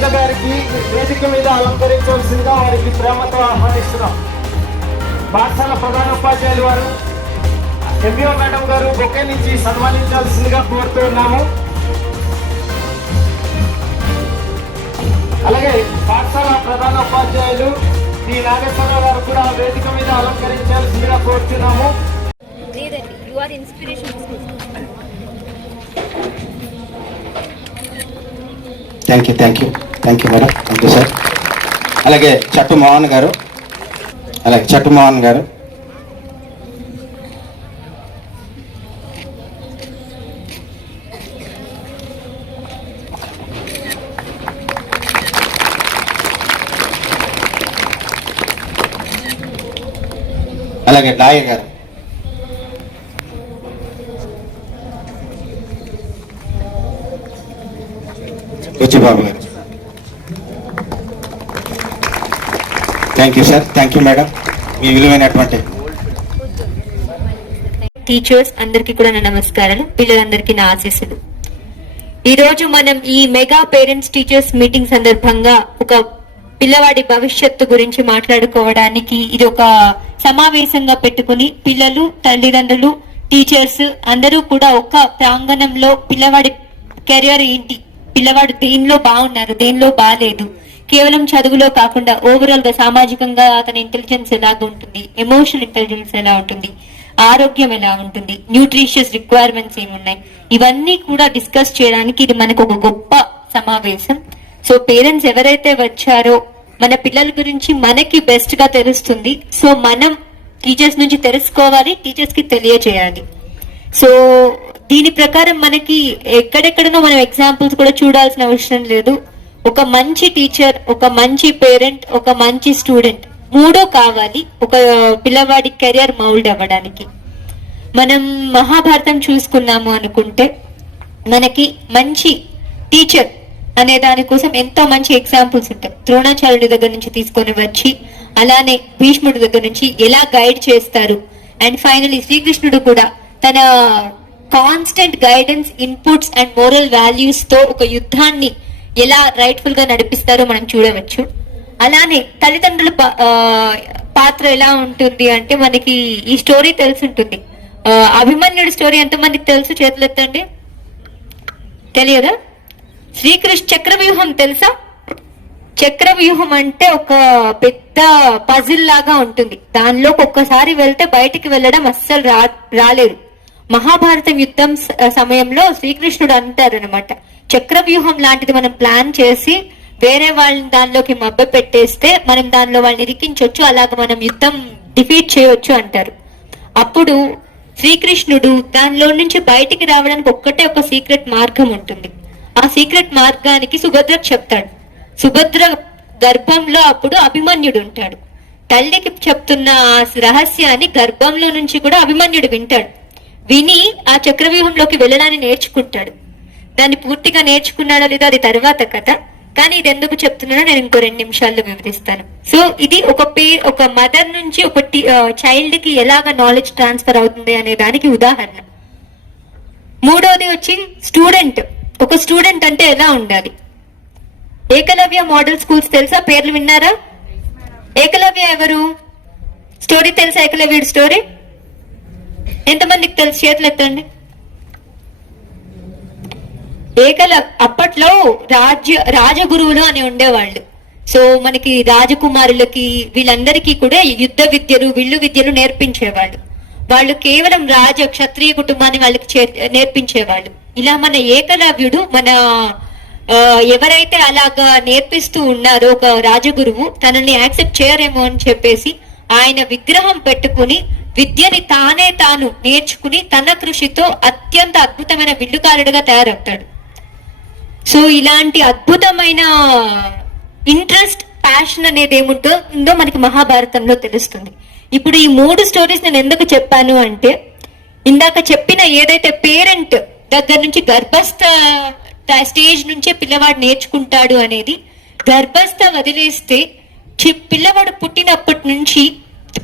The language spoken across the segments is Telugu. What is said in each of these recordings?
శైలజ గారికి వేదిక మీద అలంకరించవలసిందిగా వారికి ప్రేమతో ఆహ్వానిస్తున్నాం. పాఠశాల ప్రధానోపాధ్యాయులు వారు ఎంబీఓ మేడం గారు బొకే నుంచి సన్మానించాల్సిందిగా కోరుతూ ఉన్నాము. అలాగే పాఠశాల ప్రధానోపాధ్యాయులు శ్రీ నాగేశ్వరరావు గారు కూడా వేదిక మీద అలంకరించాల్సిందిగా కోరుతున్నాము. Thank you madam, thank you sir. అలాగే చట్టు మోహన్ గారు, అలాగే డాయ garu, Babu garu. Thank you sir, thank you madam, మీ విలువైనటువంటి. టీచర్స్ అందరికీ కూడా నా నమస్కారాలు, పిల్లలందరికీ నా ఆశీస్సులు. ఈరోజు మనం ఈ మెగా పేరెంట్స్ టీచర్స్ మీటింగ్ సందర్భంగా ఒక పిల్లవాడి భవిష్యత్తు గురించి మాట్లాడుకోవడానికి ఇది ఒక సమావేశంగా పెట్టుకుని పిల్లలు, తల్లిదండ్రులు, టీచర్స్ అందరూ కూడా ఒక ప్రాంగణంలో పిల్లవాడి కెరియర్ ఏంటి, పిల్లవాడు దేనిలో బాగున్నారు, దేనిలో బాగాలేదు, కేవలం చదువులో కాకుండా ఓవరాల్ గా సామాజికంగా అతని ఇంటెలిజెన్స్ ఎలా ఉంటుంది, ఎమోషనల్ ఇంటెలిజెన్స్ ఎలా ఉంటుంది, ఆరోగ్యం ఎలా ఉంటుంది, న్యూట్రిషియస్ రిక్వైర్మెంట్స్ ఏమున్నాయి, ఇవన్నీ కూడా డిస్కస్ చేయడానికి ఇది మనకు ఒక గొప్ప సమావేశం. సో పేరెంట్స్ ఎవరైతే వచ్చారో మన పిల్లల గురించి మనకి బెస్ట్ గా తెలుస్తుంది. సో మనం టీచర్స్ నుంచి తెలుసుకోవాలి, టీచర్స్ కి తెలియజేయాలి. సో దీని ప్రకారం మనకి ఎక్కడెక్కడనో మనం ఎగ్జాంపుల్స్ కూడా చూడాల్సిన అవసరం లేదు. ఒక మంచి టీచర్, ఒక మంచి పేరెంట్, ఒక మంచి స్టూడెంట్ మూడో కావాలి ఒక పిల్లవాడి కెరియర్ మౌల్డ్ అవ్వడానికి. మనం మహాభారతం చూసుకున్నాము అనుకుంటే మనకి మంచి టీచర్ అనే దానికోసం ఎంతో మంచి ఎగ్జాంపుల్స్ ఉంటాయి. ద్రోణాచార్యుడి దగ్గర నుంచి తీసుకొని వచ్చి అలానే భీష్ముడి దగ్గర నుంచి ఎలా గైడ్ చేస్తారు, అండ్ ఫైనలీ శ్రీకృష్ణుడు కూడా తన constant guidance, inputs and moral values తో ఒక యుద్ధాన్ని ఎలా రైట్ఫుల్ గా నడిపిస్తారో మనం చూడవచ్చు. అలానే తల్లిదండ్రుల పాత్ర ఎలా ఉంటుంది అంటే మనకి ఈ స్టోరీ తెలుసుంటుంది. అభిమన్యుడి స్టోరీ ఎంతమందికి తెలుసు? చేతులెత్తండి. తెలియదా? శ్రీకృష్ణ చక్రవ్యూహం తెలుసా? చక్రవ్యూహం అంటే ఒక పెద్ద పజిల్ లాగా ఉంటుంది. దానిలోకి ఒక్కసారి వెళ్తే బయటికి వెళ్ళడం అస్సలు రాలేరు. మహాభారతం యుద్ధం సమయంలో శ్రీకృష్ణుడు అంటారనమాట, చక్రవ్యూహం లాంటిది మనం ప్లాన్ చేసి వేరే వాళ్ళని దానిలోకి మబ్బ పెట్టేస్తే మనం దానిలో వాళ్ళని ఇరికించవచ్చు, అలాగ మనం యుద్ధం డిఫీట్ చేయొచ్చు అంటారు. అప్పుడు శ్రీకృష్ణుడు దానిలో నుంచి బయటికి రావడానికి ఒక్కటే ఒక సీక్రెట్ మార్గం ఉంటుంది. ఆ సీక్రెట్ మార్గానికి సుభద్రకు చెప్తాడు. సుభద్ర గర్భంలో అప్పుడు అభిమన్యుడు ఉంటాడు. తల్లికి చెప్తున్న ఆ రహస్యాన్ని గర్భంలో నుంచి కూడా అభిమన్యుడు వింటాడు. విని ఆ చక్రవ్యూహంలోకి వెళ్ళడాన్ని నేర్చుకుంటాడు. దాన్ని పూర్తిగా నేర్చుకున్నాడా లేదా అది తర్వాత కథ. కానీ ఇది ఎందుకు చెప్తున్నానో నేను ఇంకో 2 నిమిషాల్లో వివరిస్తాను. సో ఇది ఒక మదర్ నుంచి ఒక చైల్డ్ కి ఎలాగ నాలెడ్జ్ ట్రాన్స్ఫర్ అవుతుంది అనే దానికి ఉదాహరణ. మూడోది వచ్చి స్టూడెంట్. ఒక స్టూడెంట్ అంటే ఎలా ఉండాలి? ఏకలవ్య మోడల్ స్కూల్స్ తెలుసా? పేర్లు విన్నారా? ఏకలవ్య ఎవరు? స్టోరీ తెలుసా? ఏకలవ్యుడి స్టోరీ ఎంతమందికి తెలుసు? చేతులు ఎత్తండి. అప్పట్లో రాజగురువులు అని ఉండేవాళ్ళు. సో మనకి రాజకుమారులకి వీళ్ళందరికీ కూడా యుద్ధ విద్యలు, విల్లు విద్యలు నేర్పించేవాళ్ళు. వాళ్ళు కేవలం క్షత్రియ కుటుంబాన్ని వాళ్ళకి నేర్పించేవాళ్ళు. ఇలా మన ఏకలవ్యుడు ఎవరైతే అలాగా నేర్పిస్తూ ఉన్నారో ఒక రాజగురువు తనని యాక్సెప్ట్ చేయరేమో అని చెప్పేసి ఆయన విగ్రహం పెట్టుకుని విద్యని తాను నేర్చుకుని తన కృషితో అత్యంత అద్భుతమైన విల్లుకారుడుగా తయారవుతాడు. సో ఇలాంటి అద్భుతమైన ఇంట్రెస్ట్, ప్యాషన్ అనేది ఏముంటుందో మనకి మహాభారతంలో తెలుస్తుంది. ఇప్పుడు ఈ 3 స్టోరీస్ నేను ఎందుకు చెప్పాను అంటే, ఇందాక చెప్పిన ఏదైతే పేరెంట్ దగ్గర నుంచి గర్భస్థ స్టేజ్ నుంచే పిల్లవాడు నేర్చుకుంటాడు అనేది, గర్భస్థ వదిలేస్తే పిల్లవాడు పుట్టినప్పటి నుంచి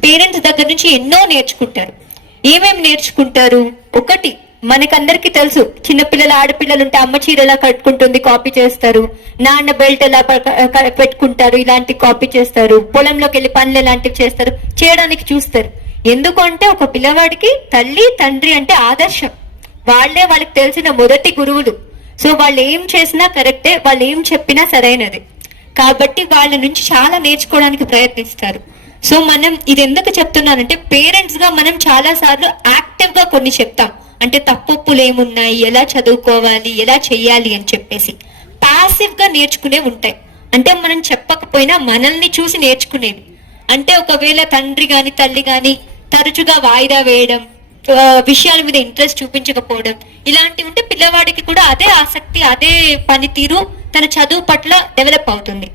పేరెంట్స్ దగ్గర నుంచి ఎన్నో నేర్చుకుంటారు. ఏమేమి నేర్చుకుంటారు? ఒకటి మనకందరికి తెలుసు, చిన్నపిల్లలు ఆడపిల్లలు ఉంటే అమ్మ చీర ఎలా కట్టుకుంటుంది కాపీ చేస్తారు, నాన్న బెల్ట్ ఎలా పెట్టుకుంటారు ఇలాంటి కాపీ చేస్తారు, పొలంలోకి వెళ్ళి పనులు ఎలాంటివి చేస్తారు చేయడానికి చూస్తారు. ఎందుకంటే ఒక పిల్లవాడికి తల్లి తండ్రి అంటే ఆదర్శం, వాళ్ళే వాళ్ళకి తెలిసిన మొదటి గురువులు. సో వాళ్ళు ఏం చేసినా కరెక్టే, వాళ్ళు ఏం చెప్పినా సరైనది. కాబట్టి వాళ్ళ నుంచి చాలా నేర్చుకోవడానికి ప్రయత్నిస్తారు. సో మనం ఇది ఎందుకు చెప్తున్నానంటే, పేరెంట్స్ గా మనం చాలా సార్లు యాక్టివ్ గా కొన్ని చెప్తాం, అంటే తప్పులు ఏమున్నాయి, ఎలా చదువుకోవాలి, ఎలా చెయ్యాలి అని చెప్పేసి. పాసివ్ గా నేర్చుకునే ఉంటాయి, అంటే మనం చెప్పకపోయినా మనల్ని చూసి నేర్చుకునేవి. అంటే ఒకవేళ తండ్రి గాని తల్లి గాని తరచుగా వాయిదా వేయడం, విషయాల మీద ఇంట్రెస్ట్ చూపించకపోవడం, ఇలాంటివి ఉంటే పిల్లవాడికి కూడా అదే ఆసక్తి, అదే పనితీరు తన చదువు పట్ల డెవలప్ అవుతుంది.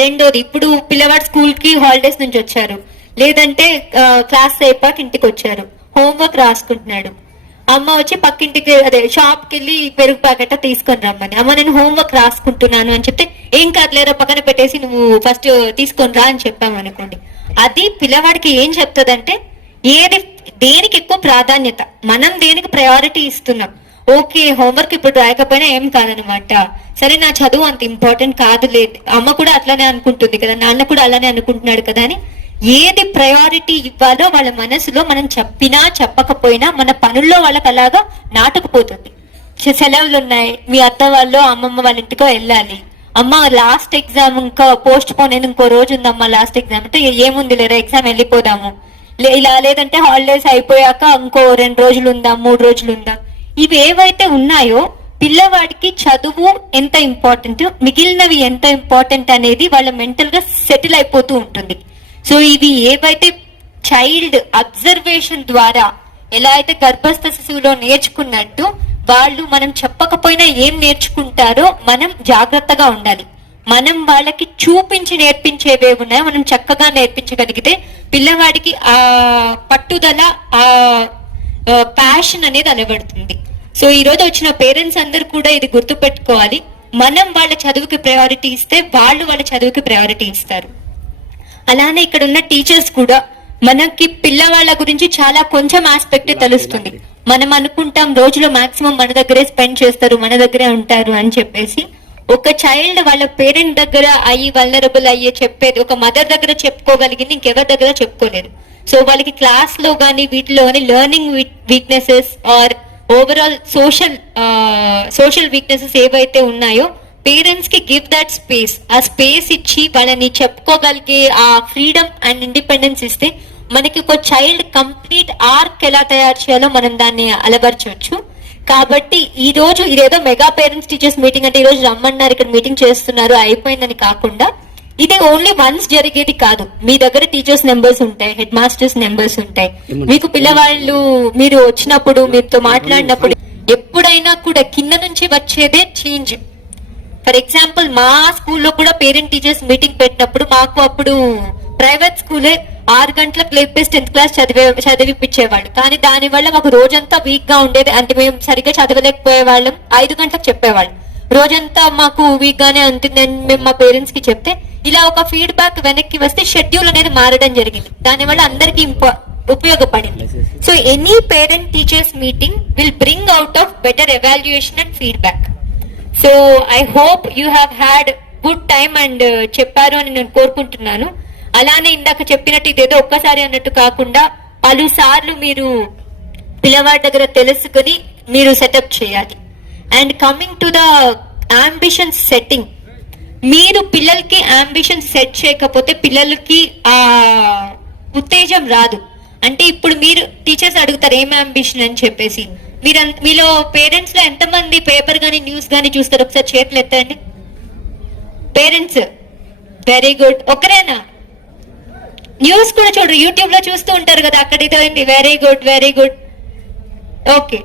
రెండోది, ఇప్పుడు పిల్లవాడు స్కూల్ కి హాలిడేస్ నుంచి వచ్చారు, లేదంటే క్లాస్ అయిపోయాక ఇంటికి వచ్చారు, హోంవర్క్ రాసుకుంటున్నాడు. అమ్మ వచ్చి పక్కింటికి అదే షాప్ కి వెళ్ళి పెరుగు ప్యాకెట్ తీసుకొని రమ్మని, అమ్మ నేను హోంవర్క్ రాసుకుంటున్నాను అని చెప్తే, ఏం కాదులేరా పక్కన పెట్టేసి నువ్వు ఫస్ట్ తీసుకొని రా అని చెప్పామనుకోండి, అది పిల్లవాడికి ఏం చెప్తుందంటే దేనికి ఎక్కువ ప్రాధాన్యత, మనం దేనికి ప్రయారిటీ ఇస్తున్నాం. ఓకే హోంవర్క్ ఇప్పుడు రాయకపోయినా ఏం కాదనమాట, సరే నా చదువు అంత ఇంపార్టెంట్ కాదు, లేదు అమ్మ కూడా అట్లానే అనుకుంటుంది కదా, నాన్న కూడా అలానే అనుకుంటున్నాడు కదా అని ఏది ప్రయారిటీ ఇవ్వాలో వాళ్ళ మనసులో మనం చెప్పినా చెప్పకపోయినా మన పనుల్లో వాళ్ళకి అలాగా నాటుకుపోతుంది. సెలవులు ఉన్నాయి, మీ అత్త వాళ్ళు అమ్మమ్మ వాళ్ళ ఇంటికో వెళ్ళాలి, అమ్మ లాస్ట్ ఎగ్జామ్ ఇంకా పోస్ట్ పోన్ అయింది, ఇంకో రోజు ఉందమ్మా లాస్ట్ ఎగ్జామ్ అంటే ఏముంది లేరా ఎగ్జామ్ వెళ్ళిపోదాము, ఇలా లేదంటే హాలిడేస్ అయిపోయాక ఇంకో 2 రోజులు ఉందా 3 రోజులు ఉందా, ఇవి ఏవైతే ఉన్నాయో పిల్లవాడికి చదువు ఎంత ఇంపార్టెంట్, మిగిలినవి ఎంత ఇంపార్టెంట్ అనేది వాళ్ళ మెంటల్ గా సెటిల్ అయిపోతూ ఉంటుంది. సో ఇవి ఏవైతే చైల్డ్ అబ్జర్వేషన్ ద్వారా ఎలా అయితే గర్భస్థ శిశువులో నేర్చుకున్నట్టు వాళ్ళు మనం చెప్పకపోయినా ఏం నేర్చుకుంటారో మనం జాగ్రత్తగా ఉండాలి. మనం వాళ్ళకి చూపించి నేర్పించేవే ఉన్నాయో మనం చక్కగా నేర్పించగలిగితే పిల్లవాడికి ఆ పట్టుదల, ఆ ప్యాషన్ అనేది అలవడుతుంది. సో ఈ రోజు వచ్చిన పేరెంట్స్ అందరూ కూడా ఇది గుర్తు పెట్టుకోవాలి, మనం వాళ్ళ చదువుకి ప్రయారిటీ ఇస్తే వాళ్ళు వాళ్ళ చదువుకి ప్రయారిటీ ఇస్తారు. అలానే ఇక్కడ ఉన్న టీచర్స్ కూడా మనకి పిల్లవాళ్ళ గురించి చాలా కొంచెం ఆస్పెక్ట్ తెలుస్తుంది. మనం అనుకుంటాం రోజులో మాక్సిమం మన దగ్గరే స్పెండ్ చేస్తారు, మన దగ్గరే ఉంటారు అని చెప్పేసి. ఒక చైల్డ్ వాళ్ళ పేరెంట్ దగ్గర అయ్యి వల్నరబుల్ అయ్యే చెప్పేది ఒక మదర్ దగ్గర చెప్పుకోగలిగింది ఇంకెవరి దగ్గర చెప్పుకోలేదు. సో వాళ్ళకి క్లాస్ లో కానీ వీటిలో కానీ learning weaknesses or overall social weaknesses ఏవైతే ఉన్నాయో పేరెంట్స్ కి గివ్ దట్ స్పేస్, ఆ స్పేస్ ఇచ్చి వాళ్ళని చెప్పుకోగలిగే ఆ ఫ్రీడమ్ అండ్ ఇండిపెండెన్స్ ఇస్తే మనకి ఒక చైల్డ్ కంప్లీట్ ఆర్క్ ఎలా తయారు చేయాలో మనం దాన్ని అలవర్చవచ్చు. కాబట్టి ఈ రోజు ఇదేదో మెగా పేరెంట్స్ టీచర్స్ మీటింగ్ అంటే ఈ రోజు రమ్మన్నారు ఇక్కడ మీటింగ్ చేస్తున్నారు అయిపోయిందని కాకుండా, ఇది ఓన్లీ వన్స్ జరిగేది కాదు. మీ దగ్గర టీచర్స్ నెంబర్స్ ఉంటాయి, హెడ్ మాస్టర్స్ నెంబర్స్ ఉంటాయి, మీకు పిల్లవాళ్ళు మీరు వచ్చినప్పుడు మీతో మాట్లాడినప్పుడు ఎప్పుడైనా కూడా కింద నుంచి వచ్చేదే చేంజ్. ఫర్ ఎగ్జాంపుల్ మా స్కూల్లో కూడా పేరెంట్ టీచర్స్ మీటింగ్ పెట్టినప్పుడు మాకు అప్పుడు ప్రైవేట్ స్కూలే 6 గంటలకు లేపేసి 10th క్లాస్ చదివిపించేవాళ్ళు, కానీ దాని వల్ల మాకు రోజంతా వీక్ గా ఉండేది. అంటే మేము సరిగ్గా చదవలేకపోయే వాళ్ళం, 5 గంటలకు చెప్పేవాళ్ళం, రోజంతా మాకు వీక్ గానే ఉంటుందని మేము మా పేరెంట్స్ కి చెప్తే ఇలా ఒక ఫీడ్బ్యాక్ వెనక్కి వస్తే షెడ్యూల్ అనేది మారడం జరిగింది, దాని వల్ల అందరికి ఉపయోగపడింది. So any parent teachers meeting will bring out of better evaluation and feedback. So I hope you have had good time and చెప్పారు అని నేను కోరుకుంటున్నాను. అలానే ఇందాక చెప్పినట్టు ఇదేదో ఒక్కసారి అన్నట్టు కాకుండా పలు సార్లు మీరు పిల్లవాడి దగ్గర తెలుసుకుని మీరు సెటప్ చేయాలి. And coming to the ambition setting, మీరు పిల్లలకి అంబిషన్ సెట్ చేయకపోతే పిల్లలకి ఆ ఉత్తేజం రాదు. అంటే ఇప్పుడు మీరు టీచర్స్ అడుగుతారు ఏం అంబిషన్ అని చెప్పేసి, మీలో పేరెంట్స్ లో ఎంతమంది పేపర్ గానీ న్యూస్ గానీ చూస్తారు? ఒకసారి చేతులు ఎత్తండి. Parents very good. ఒకరేనా? న్యూస్ కూడా చూడరు, యూట్యూబ్ లో చూస్తూ ఉంటారు కదా, అక్కడ ఇదండి. Very good, very good. Okay,